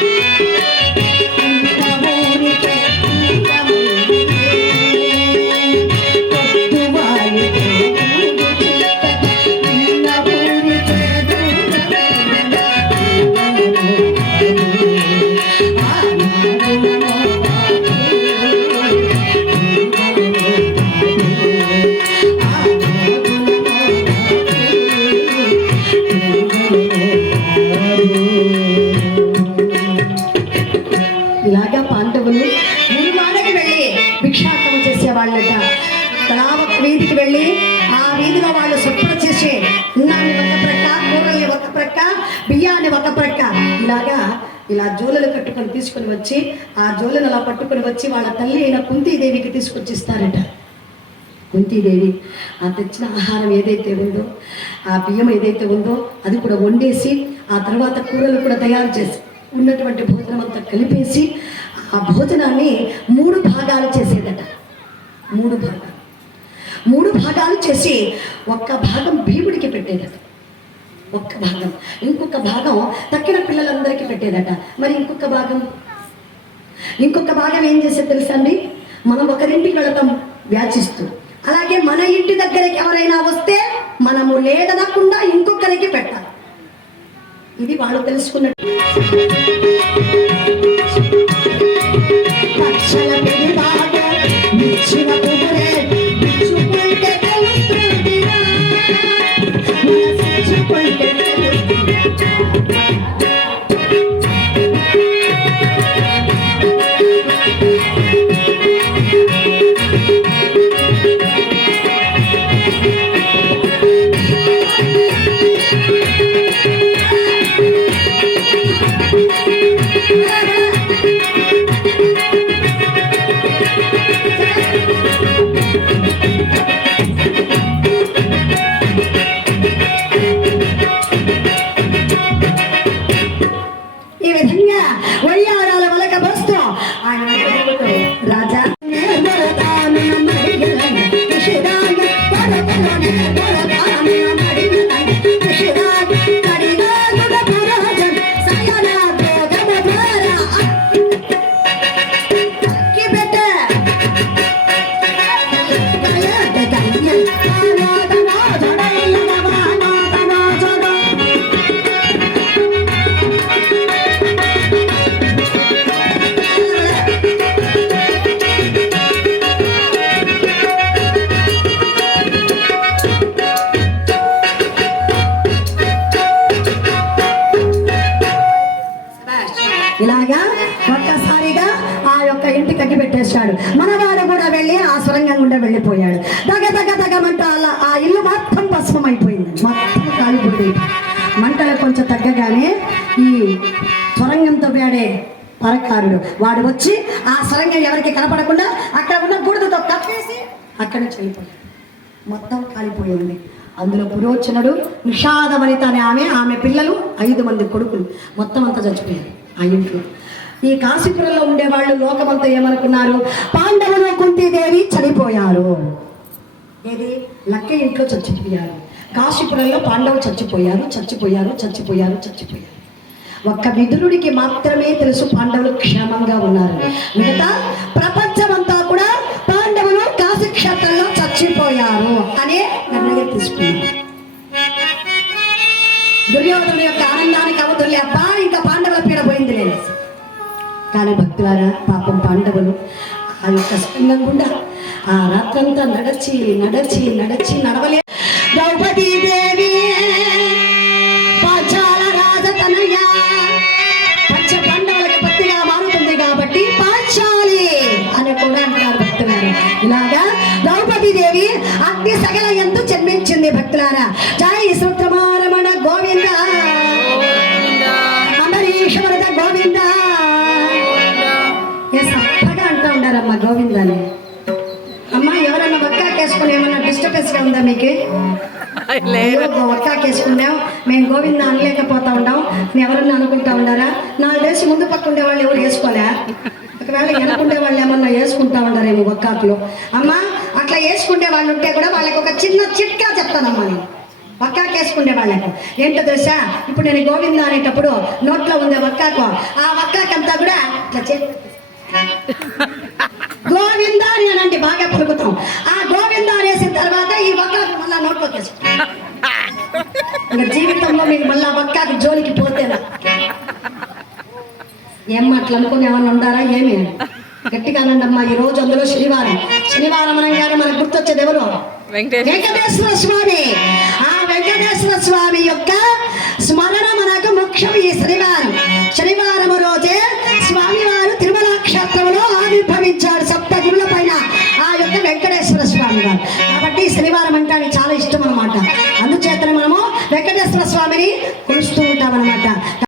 Música బాంధవులు నిర్మాణకి వెళ్ళి భిక్షాకం చేసే వాళ్ళట. తలావక వీధికి వెళ్ళి ఆ వీధిలో వాళ్ళు శుభ్రం చేసి ఉన్నాన్ని ఒక ప్రక్క కూరల్ని ఒక ప్రక్క బియ్యాన్ని ఒక ప్రక్క. ఇలాగా ఇలా జోలలు కట్టుకొని తీసుకొని వచ్చి ఆ జోలను అలా పట్టుకొని వచ్చి వాళ్ళ తల్లి అయిన కుంతీదేవికి తీసుకొచ్చి ఇస్తారట కుంతీదేవి ఆ తెచ్చిన ఆహారం ఏదైతే ఉందో ఆ బియ్యం ఏదైతే ఉందో అది కూడా వండేసి ఆ తర్వాత కూరలు కూడా తయారు చేసి ఉన్నటువంటి భోజనం అంతా కలిపేసి ఆ భోజనాన్ని మూడు భాగాలు చేసేదట. మూడు భాగాలు. మూడు భాగాలు చేసి ఒక్క భాగం భీముడికి పెట్టేదట. ఒక్క భాగం. ఇంకొక భాగం తక్కిన పిల్లలందరికీ పెట్టేదట. మరి ఇంకొక భాగం? ఇంకొక భాగం ఏం చేసేది తెలుసా అండి? మనం ఒకరింటికి వెళతాం వ్యాచిస్తూ. అలాగే మన ఇంటి దగ్గరికి ఎవరైనా వస్తే మనము లేదనకుండా ఇంకొకరికి పెట్టాలి. ఇది వాళ్ళు తెలుసుకున్నట్టు. పచ్చల పెరుగాట, ఇంటి కట్టి పెట్టేశాడు. మనవాడు కూడా వెళ్ళి ఆ సొరంగం గుండా వెళ్ళిపోయాడు. దగ దగ తగమంటూ అలా ఆ ఇల్లు మొత్తం భస్మం అయిపోయింది మొత్తం కాలిపోయింది. మంటలు కొంచెం తగ్గగానే ఈ సొరంగంతో వేడే పరకారుడు. వాడు వచ్చి ఆ సొరంగం ఎవరికి కనపడకుండా అక్కడ ఉన్న బుడిదతో కప్పేసి అక్కడ నుంచి వెళ్ళిపోయాడు. మొత్తం కాలిపోయింది. అందులో పురోచనుడు నిషాదవనిత అనే ఆమె ఆమె పిల్లలు ఐదు మంది కొడుకులు. మొత్తం అంతా చచ్చిపోయారు ఆ ఇంట్లో. ఈ కాశీపురంలో ఉండేవాళ్ళు లోకమంతా ఏమనుకున్నారు? పాండవులు కుంతీదేవి చనిపోయారు. ఏది? లక్క ఇంట్లో చచ్చిపోయారు. కాశీపురంలో పాండవులు చచ్చిపోయారు చచ్చిపోయారు చచ్చిపోయారు చచ్చిపోయారు. ఒక్క విదురుడికి మాత్రమే తెలుసు పాండవులు క్షేమంగా ఉన్నారు. మిగతా ప్రపంచమంతా కూడా పాండవులు కాశీ క్షేత్రంలో చచ్చిపోయారు అనే నిర్ణయం తీసుకున్నారు. దుర్యోధనుడి యొక్క ఆనందానికి అవతుల్లి అబ్బా ఇంకా కానీ భక్తులారా పాపం పాండవులు. ఆ యొక్క స్పందం గుండా ఆ రాత్రంతా నడచి నడచి నడచి నడవలే. ద్రౌపదీ దేవి పాంచాల రాజతనయ పంచ పాండవులకు పత్తిగా మారుతుంది కాబట్టి పాచాలి అని కూడా అంటారు భక్తులారా. ఇలాగా ద్రౌపదీ దేవి అగ్ని సగల ఎందు జన్మించింది భక్తులారా. కదా మీకు? ఒట్టాకేసుకున్నాం మేము గోవింద అనలేకపోతా ఉన్నాం. ఎవరన్నా అనుకుంటా ఉండారా నా డేస్ ముందు పక్క ఉండే వాళ్ళు ఎవరు వేసుకోలే? ఒకవేళ వెనకుండే వాళ్ళు ఏమన్నా వేసుకుంటా ఉండారేమో ఒక్కాకులు అమ్మా అట్లా వేసుకుంటే వాళ్ళు ఉంటే కూడా వాళ్ళకి ఒక చిన్న చిట్కా చెప్తానమ్మా నేను. ఒక్కాకు వేసుకునే వాళ్ళకు. ఏంటో తెలుసా? ఇప్పుడు నేను గోవింద అనేటప్పుడు నోట్లో ఉండే ఒక్కాకు ఆ ఒక్కాకంతా కూడా గోవిందా అని అంటే బాగా పలుకుతాం ఈ వక్కాకు మళ్ళా నోట్ ఇంకా జీవితంలో మీరు మళ్ళా వక్కాకు జోలికి పోతేనా? ఏమ్మా అట్లా అనుకుని ఏమన్నా ఉండారా ఏమి? గట్టిగానండి అమ్మా ఈ రోజు అందులో శనివారం. శనివారం అనగానే మనకు గుర్తొచ్చేది ఎవరు? వెంకటేశ్వర స్వామి. ఆ వెంకటేశ్వర స్వామి యొక్క స్మరణ మనకు ముఖ్యం ఈ శనివారం.